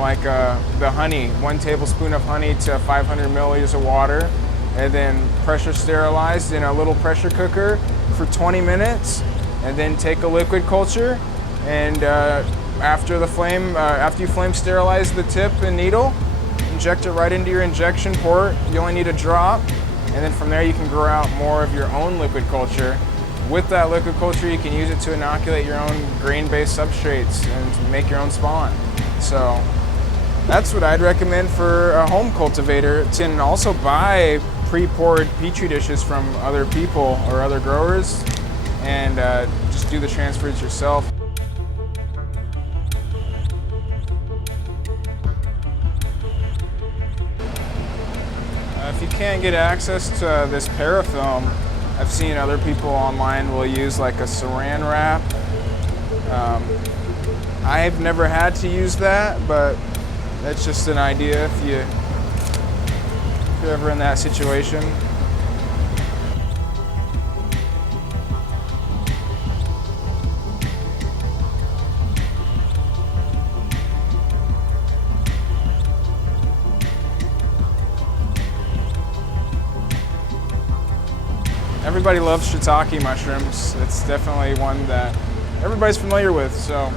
like the honey, 1 tablespoon of honey to 500 milliliters of water, and then pressure sterilized in a little pressure cooker for 20 minutes, and then take a liquid culture, and after you flame sterilize the tip and needle, inject it right into your injection port. You only need a drop, and then from there you can grow out more of your own liquid culture. With that liquid culture, you can use it to inoculate your own grain-based substrates and to make your own spawn. So that's what I'd recommend for a home cultivator. You can also buy pre-poured petri dishes from other people or other growers and just do the transfers yourself. If you can't get access to this parafilm, I've seen other people online will use like a saran wrap. I've never had to use that, but that's just an idea if you're ever in that situation. Everybody loves shiitake mushrooms. It's definitely one that everybody's familiar with, so